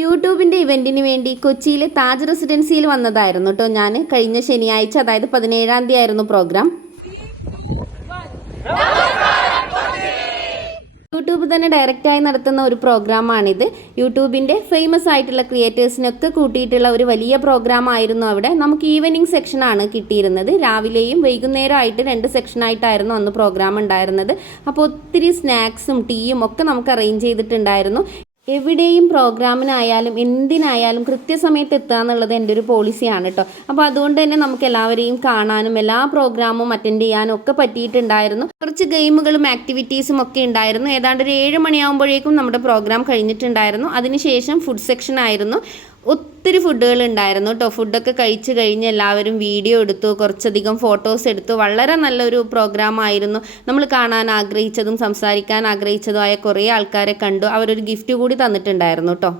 യൂട്യൂബിൻ്റെ ഇവൻറ്റിന് വേണ്ടി കൊച്ചിയിലെ താജ് റെസിഡൻസിയിൽ വന്നതായിരുന്നു കേട്ടോ ഞാൻ. കഴിഞ്ഞ ശനിയാഴ്ച, അതായത് 17-ാം തീയതി ആയിരുന്നു പ്രോഗ്രാം. യൂട്യൂബ് തന്നെ ഡയറക്റ്റായി നടത്തുന്ന ഒരു പ്രോഗ്രാമാണിത്. യൂട്യൂബിൻ്റെ ഫേമസ് ആയിട്ടുള്ള ക്രിയേറ്റേഴ്സിനൊക്കെ കൂട്ടിയിട്ടുള്ള ഒരു വലിയ പ്രോഗ്രാം ആയിരുന്നു അവിടെ. നമുക്ക് ഈവനിങ് സെക്ഷനാണ് കിട്ടിയിരുന്നത്. രാവിലെയും വൈകുന്നേരമായിട്ട് 2 സെക്ഷനായിട്ടായിരുന്നു അന്ന് പ്രോഗ്രാം ഉണ്ടായിരുന്നത്. അപ്പോൾ ഒത്തിരി സ്നാക്സും ടീയും ഒക്കെ നമുക്ക് അറേഞ്ച് ചെയ്തിട്ടുണ്ടായിരുന്നു. എവിടെയും പ്രോഗ്രാമിനായാലും എന്തിനായാലും കൃത്യസമയത്ത് എത്തുക എന്നുള്ളത് എൻ്റെ ഒരു പോളിസിയാണ് കേട്ടോ. അപ്പോൾ അതുകൊണ്ട് തന്നെ നമുക്ക് എല്ലാവരെയും കാണാനും എല്ലാ പ്രോഗ്രാമും അറ്റൻഡ് ചെയ്യാനും ഒക്കെ പറ്റിയിട്ടുണ്ടായിരുന്നു. കുറച്ച് ഗെയിമുകളും ആക്ടിവിറ്റീസും ഒക്കെ ഉണ്ടായിരുന്നു. ഏതാണ്ട് ഒരു 7 മണിയാകുമ്പോഴേക്കും നമ്മുടെ പ്രോഗ്രാം കഴിഞ്ഞിട്ടുണ്ടായിരുന്നു. അതിനുശേഷം ഫുഡ് സെക്ഷൻ ആയിരുന്നു. ഒത്തിരി ഫുഡുകൾ ഉണ്ടായിരുന്നു കേട്ടോ. ഫുഡൊക്കെ കഴിച്ച് കഴിഞ്ഞ് എല്ലാവരും വീഡിയോ എടുത്തു, കുറച്ചധികം ഫോട്ടോസ് എടുത്തു. വളരെ നല്ലൊരു പ്രോഗ്രാം ആയിരുന്നു. നമ്മൾ കാണാൻ ആഗ്രഹിച്ചതും സംസാരിക്കാൻ ആഗ്രഹിച്ചതുമായ കുറേ ആൾക്കാരെ കണ്ടു. അവരൊരു ഗിഫ്റ്റ് കൂടി തന്നിട്ടുണ്ടായിരുന്നു കേട്ടോ.